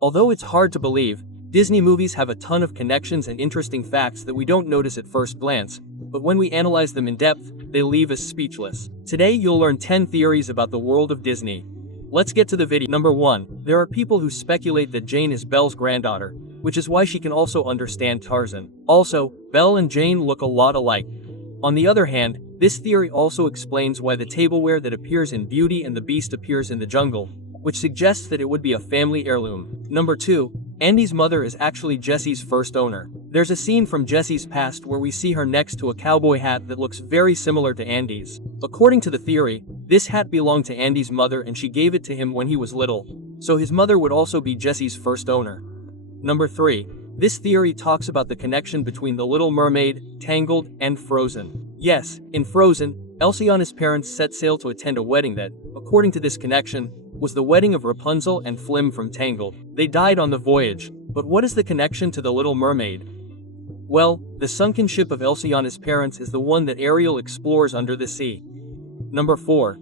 Although it's hard to believe, Disney movies have a ton of connections and interesting facts that we don't notice at first glance, but when we analyze them in depth, they leave us speechless. Today you'll learn 10 theories about the world of Disney. Let's get to the video. Number 1. There are people who speculate that Jane is Belle's granddaughter, which is why she can also understand Tarzan. Also, Belle and Jane look a lot alike. On the other hand, this theory also explains why the tableware that appears in Beauty and the Beast appears in the jungle, which suggests that it would be a family heirloom. Number 2. Andy's mother is actually Jessie's first owner. There's a scene from Jessie's past where we see her next to a cowboy hat that looks very similar to Andy's. According to the theory, this hat belonged to Andy's mother and she gave it to him when he was little, so his mother would also be Jessie's first owner. Number 3. This theory talks about the connection between The Little Mermaid, Tangled, and Frozen. Yes, in Frozen, Elsa and Anna's parents set sail to attend a wedding that, according to this connection, was the wedding of Rapunzel and Flim from Tangled. They died on the voyage, but what is the connection to The Little Mermaid? Well, the sunken ship of Elsa and Anna's parents is the one that Ariel explores under the sea. Number 4.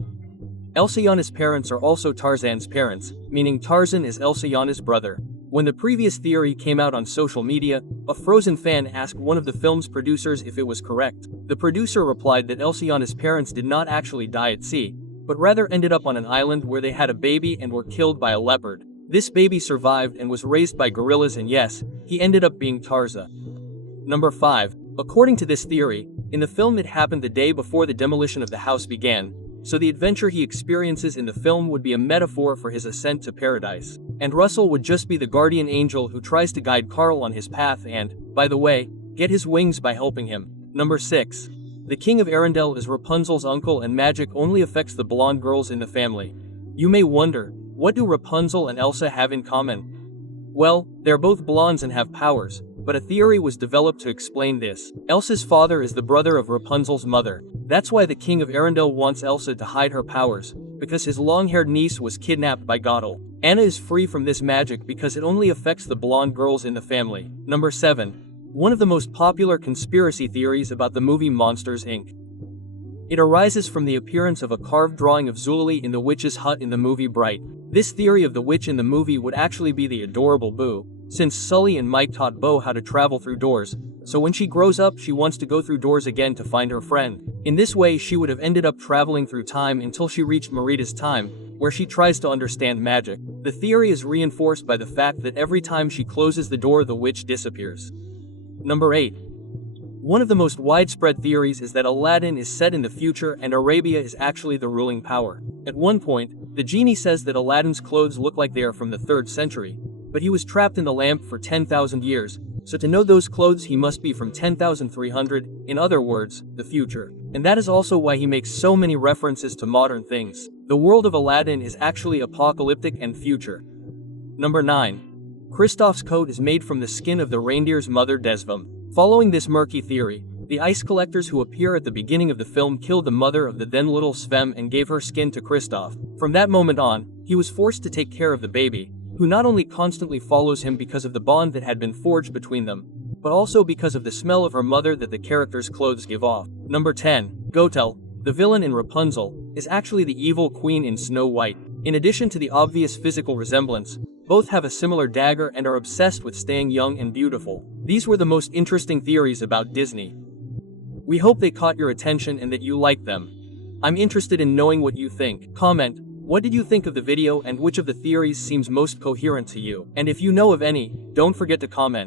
Elsa and Anna's parents are also Tarzan's parents, meaning Tarzan is Elsa and Anna's brother. When the previous theory came out on social media, a Frozen fan asked one of the film's producers if it was correct. The producer replied that Elsa and Anna's parents did not actually die at sea, but rather ended up on an island where they had a baby and were killed by a leopard. This baby survived and was raised by gorillas, and yes, he ended up being Tarzan. Number 5. According to this theory, in the film it happened the day before the demolition of the house began, so the adventure he experiences in the film would be a metaphor for his ascent to paradise. And Russell would just be the guardian angel who tries to guide Carl on his path and, by the way, get his wings by helping him. Number 6. The King of Arendelle is Rapunzel's uncle and magic only affects the blonde girls in the family. You may wonder, what do Rapunzel and Elsa have in common? Well, they're both blondes and have powers, but a theory was developed to explain this. Elsa's father is the brother of Rapunzel's mother. That's why the King of Arendelle wants Elsa to hide her powers, because his long-haired niece was kidnapped by Gödel. Anna is free from this magic because it only affects the blonde girls in the family. Number 7. One of the most popular conspiracy theories about the movie Monsters, Inc. It arises from the appearance of a carved drawing of Zulily in the witch's hut in the movie Bright. This theory of the witch in the movie would actually be the adorable Boo, since Sully and Mike taught Bo how to travel through doors, so when she grows up she wants to go through doors again to find her friend. In this way she would have ended up traveling through time until she reached Merita's time, where she tries to understand magic. The theory is reinforced by the fact that every time she closes the door the witch disappears. Number 8. One of the most widespread theories is that Aladdin is set in the future and Arabia is actually the ruling power. At one point, the genie says that Aladdin's clothes look like they are from the 3rd century, but he was trapped in the lamp for 10,000 years, so to know those clothes he must be from 10,300, in other words, the future. And that is also why he makes so many references to modern things. The world of Aladdin is actually apocalyptic and future. Number 9. Kristoff's coat is made from the skin of the reindeer's mother Desvam. Following this murky theory, the ice collectors who appear at the beginning of the film killed the mother of the then little Sven and gave her skin to Kristoff. From that moment on, he was forced to take care of the baby, who not only constantly follows him because of the bond that had been forged between them, but also because of the smell of her mother that the character's clothes give off. Number 10. Gothel, the villain in Rapunzel, is actually the evil queen in Snow White. In addition to the obvious physical resemblance, both have a similar dagger and are obsessed with staying young and beautiful. These were the most interesting theories about Disney. We hope they caught your attention and that you liked them. I'm interested in knowing what you think. Comment, what did you think of the video and which of the theories seems most coherent to you? And if you know of any, don't forget to comment.